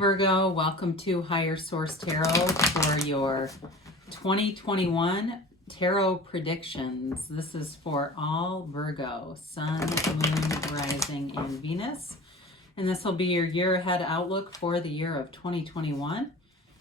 Virgo, welcome to Higher Source Tarot for your 2021 Tarot predictions. This is for all Virgo, Sun, Moon, Rising, and Venus. And this will be your year ahead outlook for the year of 2021.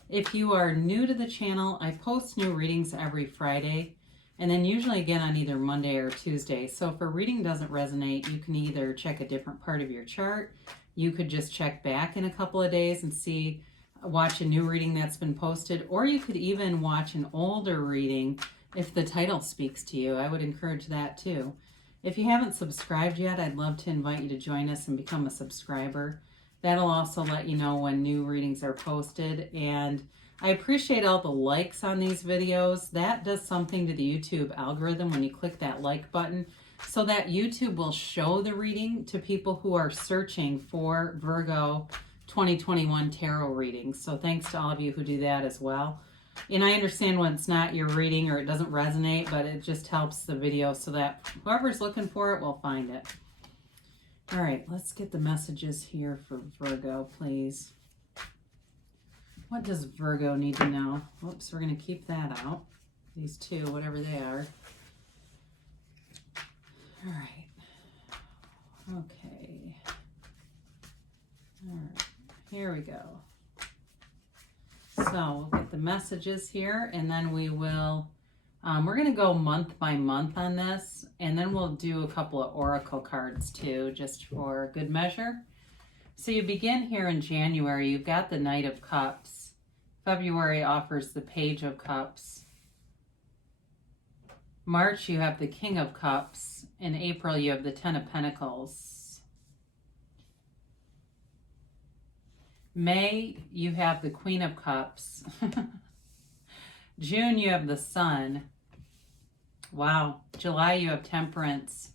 If you are new to the channel, I post new readings every Friday and then usually again on either Monday or Tuesday. So if a reading doesn't resonate, you can either check a different part of your chart. You could just check back in a couple of days and watch a new reading that's been posted, or you could even watch an older reading if the title speaks to you. I would encourage that too. If you haven't subscribed yet, I'd love to invite you to join us and become a subscriber. That'll also let you know when new readings are posted. And I appreciate all the likes on these videos. That does something to the YouTube algorithm when you click that like button, so that YouTube will show the reading to people who are searching for Virgo 2021 tarot readings. So thanks to all of you who do that as well. And I understand when it's not your reading or it doesn't resonate, but it just helps the video so that whoever's looking for it will find it. All right, let's get the messages here for Virgo, please. What does Virgo need to know? Oops, we're going to keep that out. These two, whatever they are. All right. Okay. All right. Here we go. So we'll get the messages here, and then we will, we're going to go month by month on this, and then we'll do a couple of oracle cards too, just for good measure. So you begin here in January. You've got the Knight of Cups. February offers the Page of Cups. March, you have the King of Cups. In April, you have the Ten of Pentacles. May, you have the Queen of Cups. June, you have the Sun. Wow. July, you have Temperance.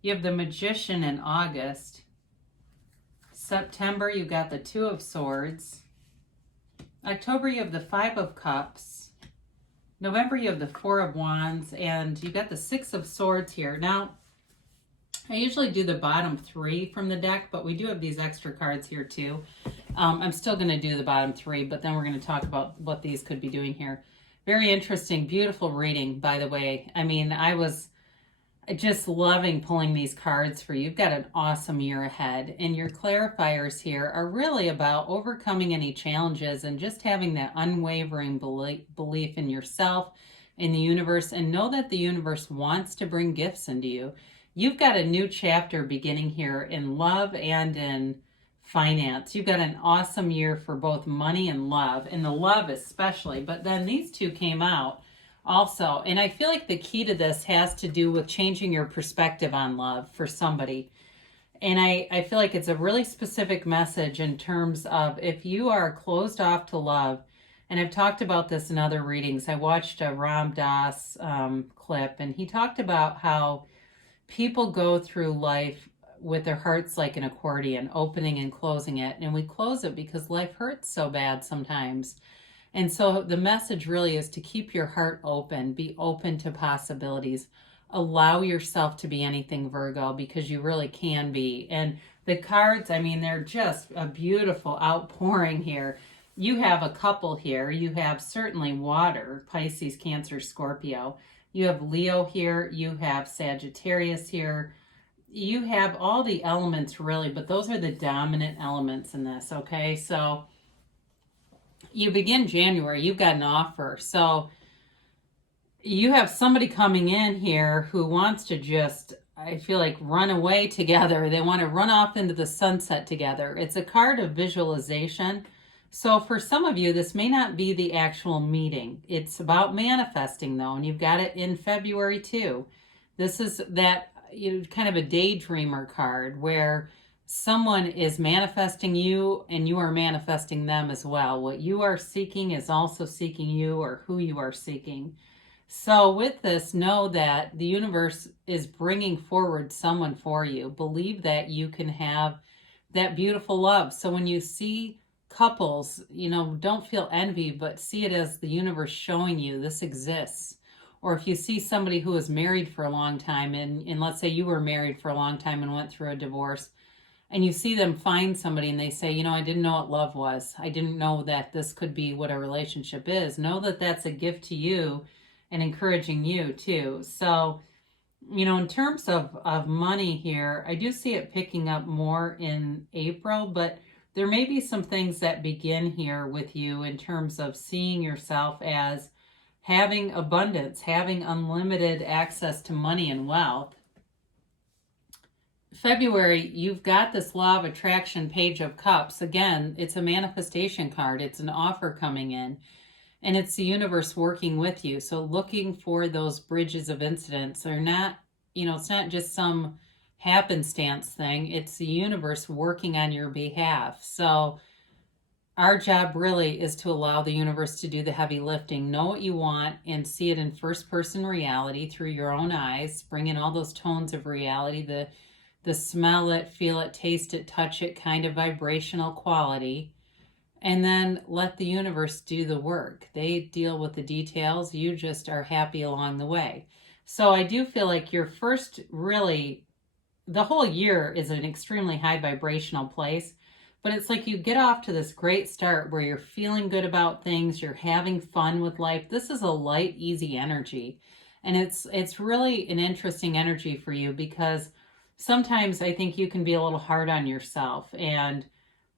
You have the Magician in August. September, you got the Two of Swords. October, you have the Five of Cups. November, you have the Four of Wands, and you got the Six of Swords here. Now, I usually do the bottom three from the deck, but we do have these extra cards here too. I'm still going to do the bottom three, but then we're going to talk about what these could be doing here. Very interesting, beautiful reading, by the way. I mean, I was just loving pulling these cards for you. You've got an awesome year ahead, and your clarifiers here are really about overcoming any challenges and just having that unwavering belief in yourself, in the universe, and know that the universe wants to bring gifts into you. You've got a new chapter beginning here in love and in finance. You've got an awesome year for both money and love, and the love especially, but then these two came out also. And I feel like the key to this has to do with changing your perspective on love for somebody. And I feel like it's a really specific message in terms of if you are closed off to love, and I've talked about this in other readings. I watched a Ram Dass clip, and he talked about how people go through life with their hearts like an accordion, opening and closing it. And we close it because life hurts so bad sometimes. And so the message really is to keep your heart open, be open to possibilities, allow yourself to be anything, Virgo, because you really can be. And the cards, I mean, they're just a beautiful outpouring here. You have a couple here. You have certainly water, Pisces, Cancer, Scorpio. You have Leo here. You have Sagittarius here. You have all the elements really, but those are the dominant elements in this, okay? So you begin January, you've got an offer. So you have somebody coming in here who wants to just, I feel like, run away together. They want to run off into the sunset together. It's a card of visualization. So for some of you, this may not be the actual meeting. It's about manifesting though, and you've got it in February too. This is that, kind of a daydreamer card where someone is manifesting you and you are manifesting them as well. What you are seeking is also seeking you, or who you are seeking. So with this, know that the universe is bringing forward someone for you. Believe that you can have that beautiful love. So when you see couples, don't feel envy, but see it as the universe showing you this exists. Or if you see somebody who is married for a long time, and let's say you were married for a long time and went through a divorce, and you see them find somebody and they say, you know, I didn't know what love was. I didn't know that this could be what a relationship is. Know that that's a gift to you and encouraging you too. So, you know, in terms of money here, I do see it picking up more in April, but there may be some things that begin here with you in terms of seeing yourself as having abundance, having unlimited access to money and wealth. February, you've got this Law of Attraction Page of Cups. Again, it's a manifestation card. It's an offer coming in, and it's the universe working with you. So looking for those bridges of incidents. They're not, you know, it's not just some happenstance thing. It's the universe working on your behalf. So our job really is to allow the universe to do the heavy lifting. Know what you want and see it in first person reality through your own eyes. Bring in all those tones of reality, the smell it, feel it, taste it, touch it kind of vibrational quality. And then let the universe do the work. They deal with the details. You just are happy along the way. So I do feel like your first really, the whole year is an extremely high vibrational place. But it's like you get off to this great start where you're feeling good about things. You're having fun with life. This is a light, easy energy. And it's really an interesting energy for you because sometimes I think you can be a little hard on yourself and,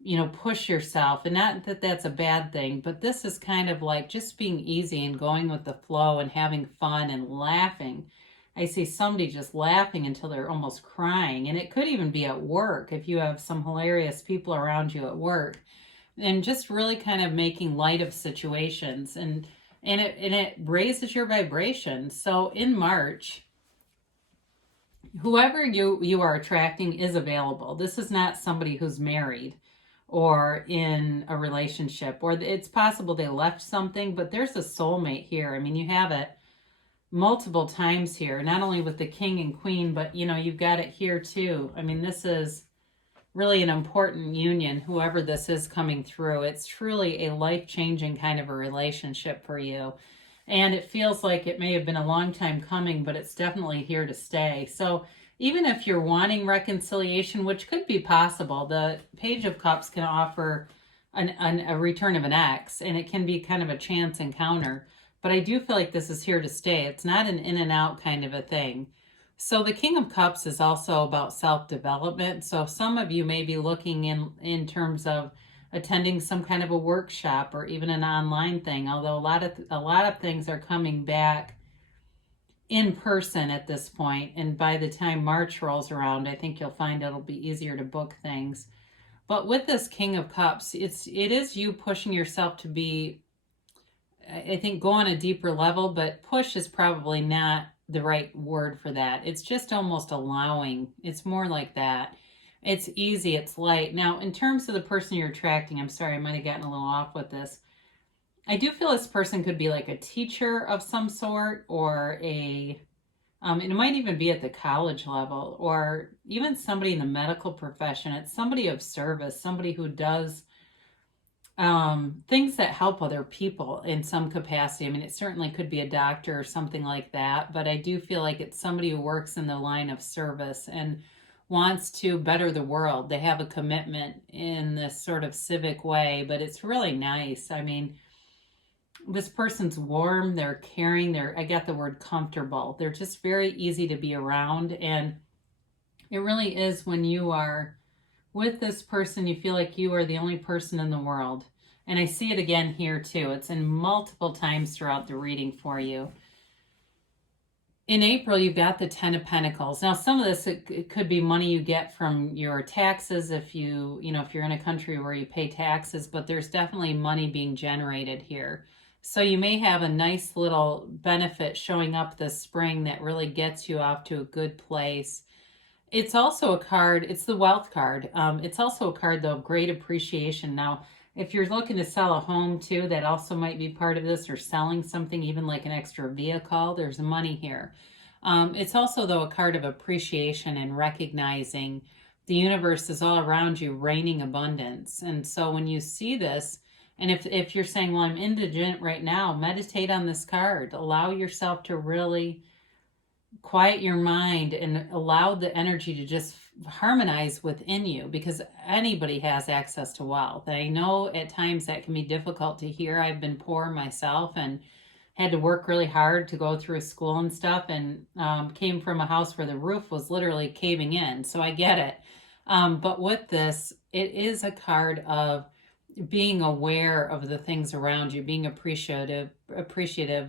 you know, push yourself. And not that that's a bad thing, but this is kind of like just being easy and going with the flow and having fun and laughing. I see somebody just laughing until they're almost crying. And it could even be at work if you have some hilarious people around you at work. And just really kind of making light of situations. And it raises your vibration. So in March, whoever you are attracting is available. This is not somebody who's married or in a relationship, or it's possible they left something, but there's a soulmate here. I mean, you have it multiple times here, not only with the king and queen, but you know, you've got it here too. I mean, this is really an important union, whoever this is coming through. It's truly a life-changing kind of a relationship for you. And it feels like it may have been a long time coming, but it's definitely here to stay. So even if you're wanting reconciliation, which could be possible, the Page of Cups can offer a return of an ex, and it can be kind of a chance encounter. But I do feel like this is here to stay. It's not an in and out kind of a thing. So the King of Cups is also about self-development. So some of you may be looking in terms of attending some kind of a workshop or even an online thing, although a lot of things are coming back in person at this point. And by the time March rolls around, I think you'll find it'll be easier to book things. But with this King of Cups, it is you pushing yourself to be, I think, go on a deeper level, but push is probably not the right word for that. It's just almost allowing. It's more like that. It's easy, it's light. Now, in terms of the person you're attracting, I'm sorry, I might have gotten a little off with this. I do feel this person could be like a teacher of some sort, or it might even be at the college level, or even somebody in the medical profession. It's somebody of service, somebody who does things that help other people in some capacity. I mean, it certainly could be a doctor or something like that, but I do feel like it's somebody who works in the line of service and wants to better the world. They have a commitment in this sort of civic way, but it's really nice. I mean, this person's warm, they're caring, I got the word comfortable. They're just very easy to be around. And it really is, when you are with this person, you feel like you are the only person in the world. And I see it again here too. It's in multiple times throughout the reading for you. In April, you've got the Ten of Pentacles. Now, some of this, it could be money you get from your taxes if if you're in a country where you pay taxes, but there's definitely money being generated here. So you may have a nice little benefit showing up this spring that really gets you off to a good place. It's also a card, it's the wealth card. It's also a card, though, of great appreciation. Now, if you're looking to sell a home too, that also might be part of this, or selling something, even like an extra vehicle, there's money here. It's also, though, a card of appreciation and recognizing the universe is all around you, raining abundance. And so when you see this, and if you're saying, well, I'm indigent right now, meditate on this card. Allow yourself to really quiet your mind and allow the energy to just harmonize within you, because anybody has access to wealth. I know at times that can be difficult to hear. I've been poor myself and had to work really hard to go through school and stuff, and came from a house where the roof was literally caving in. So I get it. But with this, it is a card of being aware of the things around you, being appreciative,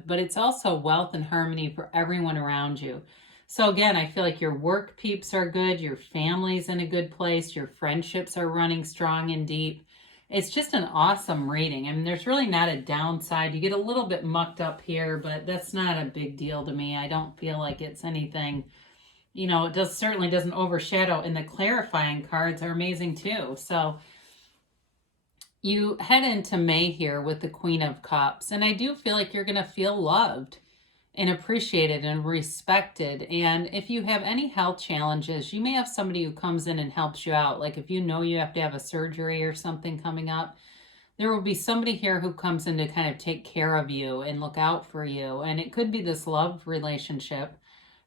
but it's also wealth and harmony for everyone around you. So again, I feel like your work peeps are good, your family's in a good place, your friendships are running strong and deep. It's just an awesome reading. I mean, there's really not a downside. You get a little bit mucked up here, but that's not a big deal to me. I don't feel like it's anything, it certainly doesn't overshadow, and the clarifying cards are amazing too. So you head into May here with the Queen of Cups, and I do feel like you're going to feel loved and appreciated and respected. And if you have any health challenges, you may have somebody who comes in and helps you out. Like if you know you have to have a surgery or something coming up, there will be somebody here who comes in to kind of take care of you and look out for you. And it could be this love relationship.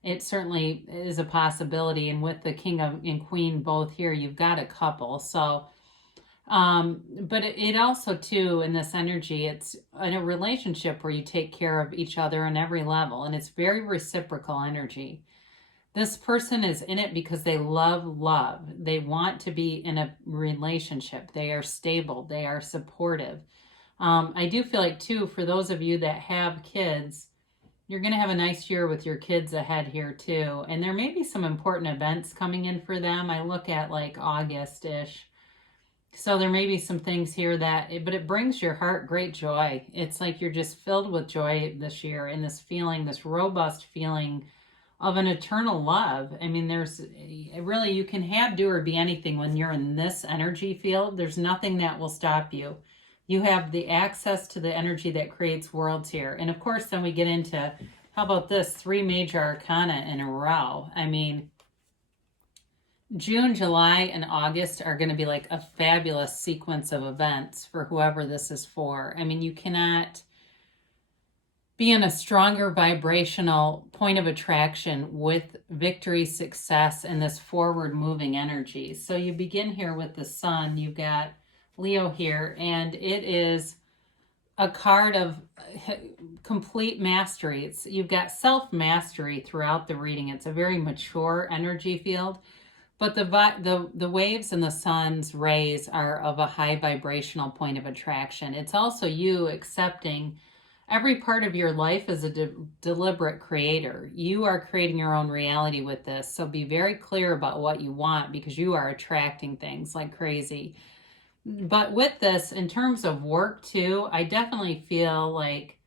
It certainly is a possibility. And with the King and Queen both here, you've got a couple. So but it also too, in this energy, it's in a relationship where you take care of each other on every level, and it's very reciprocal energy. This person is in it because they love. They want to be in a relationship. They are stable. They are supportive. I do feel like too, for those of you that have kids, you're going to have a nice year with your kids ahead here too. And there may be some important events coming in for them. I look at like August-ish. So there may be some things here but it brings your heart great joy. It's like you're just filled with joy this year, and this feeling, this robust feeling of an eternal love. I mean, you can have, do, or be anything when you're in this energy field. There's nothing that will stop you. You have the access to the energy that creates worlds here. And of course, then we get into, how about this, 3 major arcana in a row. I mean, June, July, and August are going to be like a fabulous sequence of events for whoever this is for. I mean, you cannot be in a stronger vibrational point of attraction with victory, success, and this forward moving energy. So you begin here with the Sun. You've got Leo here, and it is a card of complete mastery. You've got self-mastery throughout the reading. It's a very mature energy field. But the waves and the sun's rays are of a high vibrational point of attraction. It's also you accepting every part of your life as a deliberate creator. You are creating your own reality with this. So be very clear about what you want, because you are attracting things like crazy. But with this, in terms of work too, I definitely feel like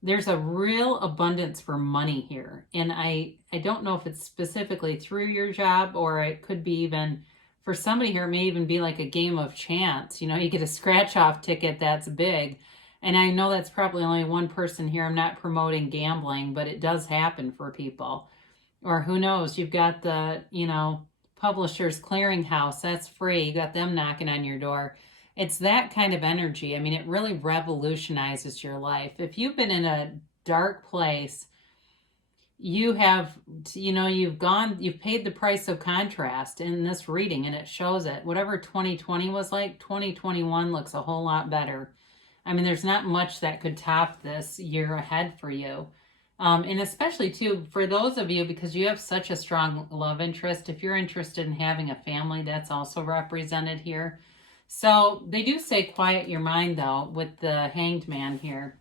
there's a real abundance for money here. And I don't know if it's specifically through your job, or it could be even for somebody here, it may even be like a game of chance. You get a scratch off ticket that's big. And I know that's probably only one person here. I'm not promoting gambling, but it does happen for people. Or who knows, you've got the, Publishers Clearinghouse, that's free. You got them knocking on your door. It's that kind of energy. I mean, it really revolutionizes your life. If you've been in a dark place, you have, you've paid the price of contrast in this reading, and it shows it. Whatever 2020 was like, 2021 looks a whole lot better. I mean, there's not much that could top this year ahead for you. And especially too, for those of you, because you have such a strong love interest, if you're interested in having a family, that's also represented here. So they do say quiet your mind, though, with the Hanged Man here.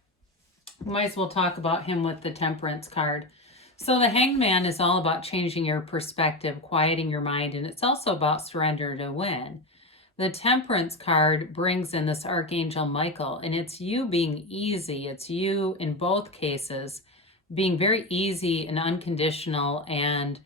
Might as well talk about him with the Temperance card. So the Hanged Man is all about changing your perspective, quieting your mind, and it's also about surrender to win. The Temperance card brings in this Archangel Michael, and it's you being easy. It's you, in both cases, being very easy and unconditional and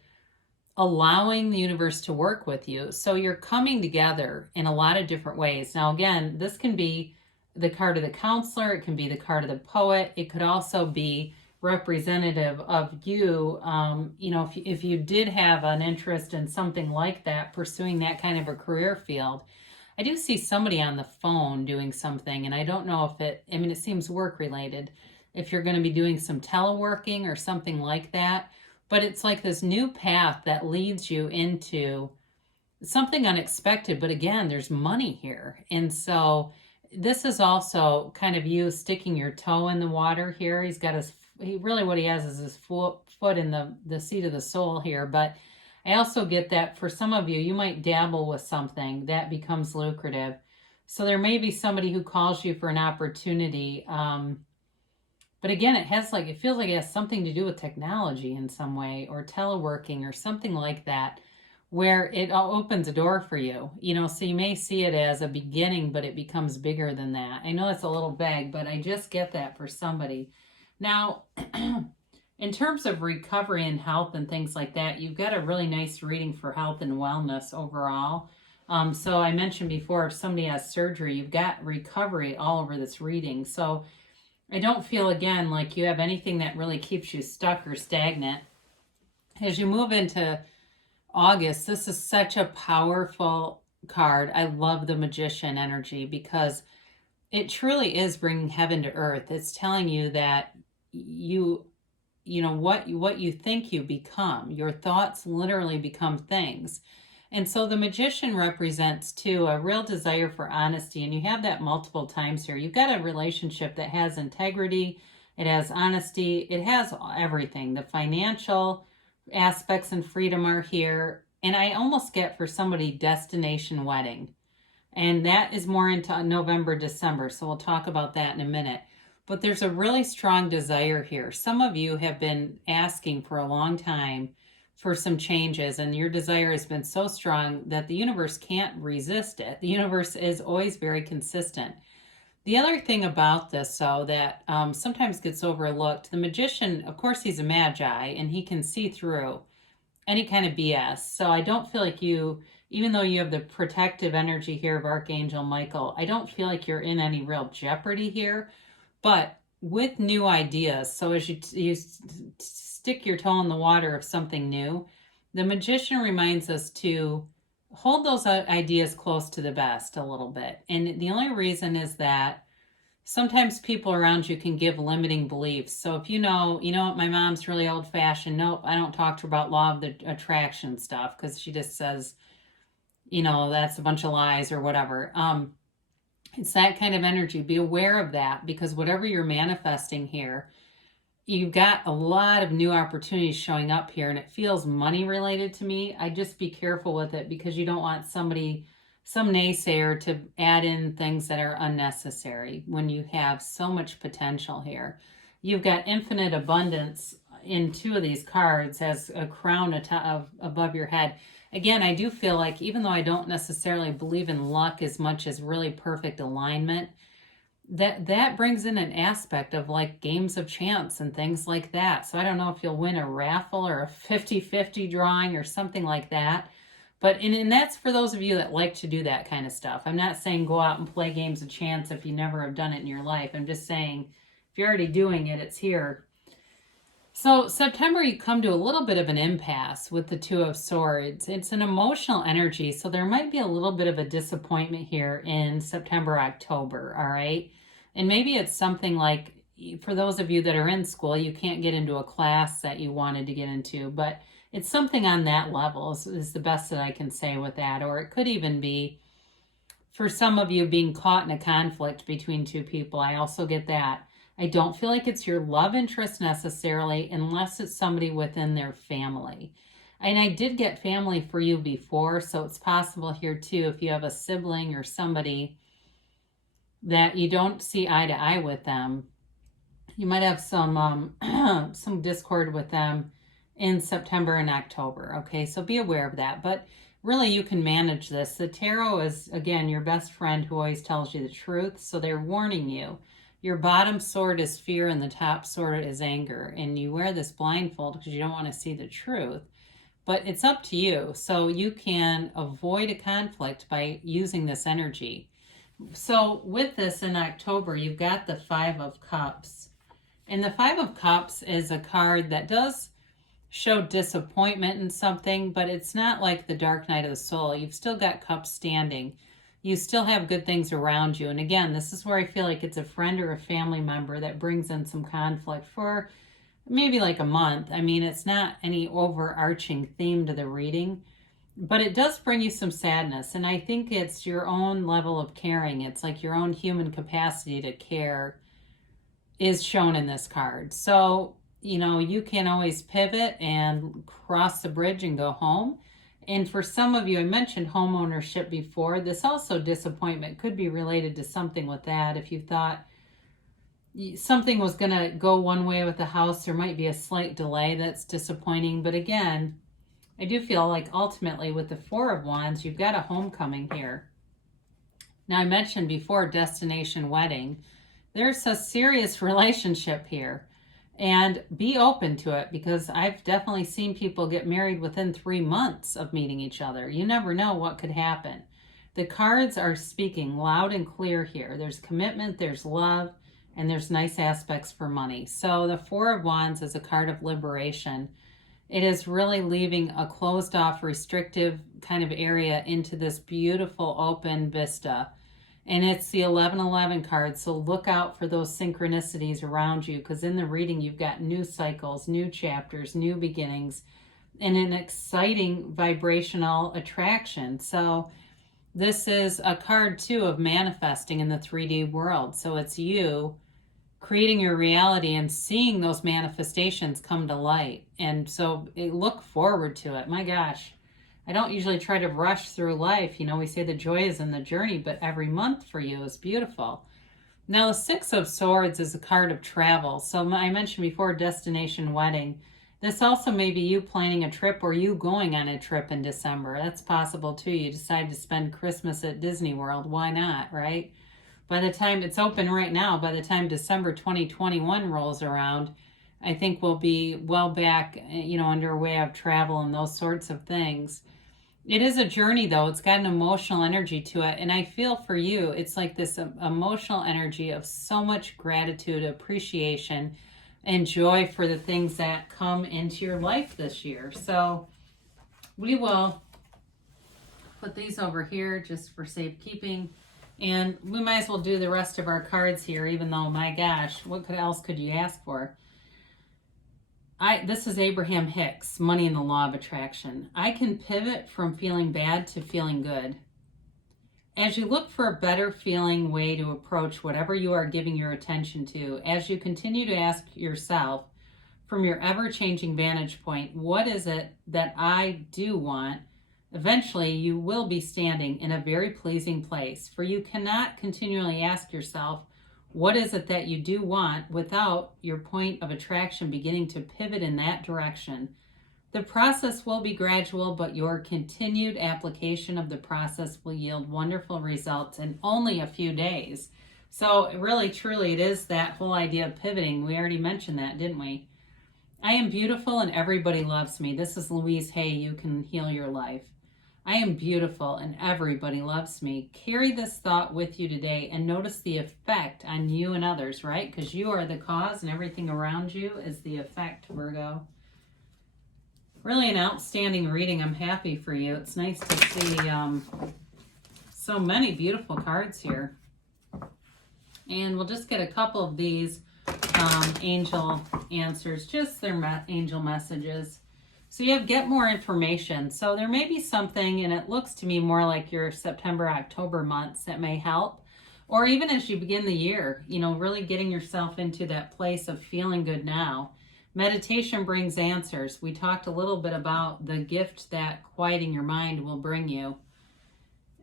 allowing the universe to work with you. So you're coming together in a lot of different ways. Now, again, this can be the card of the counselor. It can be the card of the poet. It could also be representative of you. If you did have an interest in something like that, pursuing that kind of a career field, I do see somebody on the phone doing something, and I don't know if it seems work related. If you're going to be doing some teleworking or something like that, but it's like this new path that leads you into something unexpected, but again, there's money here. And so this is also kind of you sticking your toe in the water here. What he has is his foot in the seat of the soul here. But I also get that for some of you, you might dabble with something that becomes lucrative. So there may be somebody who calls you for an opportunity. But again, it feels like it has something to do with technology in some way, or teleworking or something like that, where it opens a door for you. So you may see it as a beginning, but it becomes bigger than that. I know it's a little vague, but I just get that for somebody. Now, in terms of recovery and health and things like that, you've got a really nice reading for health and wellness overall. So I mentioned before, if somebody has surgery, you've got recovery all over this reading. So I don't feel, again, like you have anything that really keeps you stuck or stagnant. As you move into August, this is such a powerful card. I love the Magician energy because it truly is bringing heaven to earth. It's telling you that what you think you become. Your thoughts literally become things. And so the Magician represents, too, a real desire for honesty. And you have that multiple times here. You've got a relationship that has integrity. It has honesty. It has everything. The financial aspects and freedom are here. And I almost get for somebody destination wedding. And that is more into November, December. So we'll talk about that in a minute. But there's a really strong desire here. Some of you have been asking for a long time for some changes, and your desire has been so strong that the universe can't resist it. The universe is always very consistent. The other thing about this, though, that sometimes gets overlooked, the Magician, of course, he's a magi, and he can see through any kind of BS. So I don't feel like even though you have the protective energy here of Archangel Michael, I don't feel like you're in any real jeopardy here. But with new ideas, so as you stick your toe in the water of something new, the Magician reminds us to hold those ideas close to the vest a little bit. And the only reason is that sometimes people around you can give limiting beliefs. So if you know what, my mom's really old-fashioned. Nope, I don't talk to her about law of the attraction stuff because she just says, that's a bunch of lies or whatever. It's that kind of energy. Be aware of that, because whatever you're manifesting here, you've got a lot of new opportunities showing up here, and it feels money related to me. I just be careful with it, because you don't want some naysayer to add in things that are unnecessary when you have so much potential here. You've got infinite abundance in two of these cards as a crown above your head. Again, I do feel like, even though I don't necessarily believe in luck as much as really perfect alignment, that brings in an aspect of like games of chance and things like that. So I don't know if you'll win a raffle or a 50-50 drawing or something like that. But and that's for those of you that like to do that kind of stuff. I'm not saying go out and play games of chance if you never have done it in your life. I'm just saying if you're already doing it, it's here. So September, you come to a little bit of an impasse with the Two of Swords. It's an emotional energy, so there might be a little bit of a disappointment here in September, October, all right? And maybe it's something like, for those of you that are in school, you can't get into a class that you wanted to get into, but it's something on that level is the best that I can say with that. Or it could even be, for some of you, being caught in a conflict between two people. I also get that. I don't feel like it's your love interest necessarily, unless it's somebody within their family. And I did get family for you before, so it's possible here too, if you have a sibling or somebody that you don't see eye to eye with them, you might have some discord with them in September and October. Okay, so be aware of that. But really, you can manage this. The tarot is, again, your best friend who always tells you the truth, so they're warning you. Your bottom sword is fear and the top sword is anger. And you wear this blindfold because you don't want to see the truth. But it's up to you. So you can avoid a conflict by using this energy. So with this in October, you've got the Five of Cups. And the Five of Cups is a card that does show disappointment in something, but it's not like the Dark Night of the Soul. You've still got cups standing. You still have good things around you. And again, this is where I feel like it's a friend or a family member that brings in some conflict for maybe like a month. I mean, it's not any overarching theme to the reading. But it does bring you some sadness, and I think it's your own level of caring. It's like your own human capacity to care is shown in this card. So, you can always pivot and cross the bridge and go home. And for some of you, I mentioned home ownership before. This also, disappointment could be related to something with that. If you thought something was going to go one way with the house, there might be a slight delay that's disappointing. But again, I do feel like ultimately with the Four of Wands, you've got a homecoming here. Now, I mentioned before destination wedding. There's a serious relationship here, and be open to it, because I've definitely seen people get married within 3 months of meeting each other. You never know what could happen. The cards are speaking loud and clear here. There's commitment, there's love, and there's nice aspects for money. So the Four of Wands is a card of liberation. It is really leaving a closed off, restrictive kind of area into this beautiful open vista. And it's the 1111 card, so look out for those synchronicities around you, because in the reading you've got new cycles, new chapters, new beginnings, and an exciting vibrational attraction. So this is a card, too, of manifesting in the 3D world. So it's you creating your reality and seeing those manifestations come to light. And so look forward to it. My gosh. I don't usually try to rush through life. We say the joy is in the journey, but every month for you is beautiful. Now, the Six of Swords is a card of travel. So I mentioned before, destination wedding. This also may be you planning a trip or you going on a trip in December. That's possible too. You decide to spend Christmas at Disney World. Why not, right? By the time it's open right now, by the time December 2021 rolls around, I think we'll be well back, underway of travel and those sorts of things. It is a journey, though. It's got an emotional energy to it. And I feel for you, it's like this emotional energy of so much gratitude, appreciation, and joy for the things that come into your life this year. So we will put these over here just for safekeeping. And we might as well do the rest of our cards here, even though, my gosh, what else could you ask for? This is Abraham Hicks, Money and the Law of Attraction. I can pivot from feeling bad to feeling good. As you look for a better feeling way to approach whatever you are giving your attention to, as you continue to ask yourself from your ever-changing vantage point, what is it that I do want? Eventually, you will be standing in a very pleasing place, for you cannot continually ask yourself, what is it that you do want, without your point of attraction beginning to pivot in that direction. The process will be gradual, but your continued application of the process will yield wonderful results in only a few days. So really, truly, it is that whole idea of pivoting. We already mentioned that, didn't we? I am beautiful and everybody loves me. This is Louise Hay. You can heal your life. I am beautiful and everybody loves me. Carry this thought with you today and notice the effect on you and others, right? Because you are the cause and everything around you is the effect, Virgo. Really an outstanding reading. I'm happy for you. It's nice to see so many beautiful cards here. And we'll just get a couple of these angel answers, just their angel messages. So you have get more information. So there may be something, and it looks to me more like your September, October months that may help. Or even as you begin the year, really getting yourself into that place of feeling good now. Meditation brings answers. We talked a little bit about the gift that quieting your mind will bring you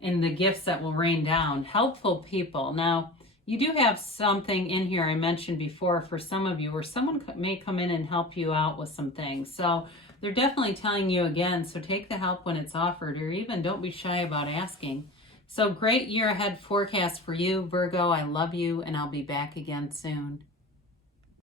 and the gifts that will rain down. Helpful people. Now, you do have something in here I mentioned before for some of you where someone may come in and help you out with some things. So they're definitely telling you again, so take the help when it's offered, or even don't be shy about asking. So great year ahead forecast for you, Virgo. I love you, and I'll be back again soon.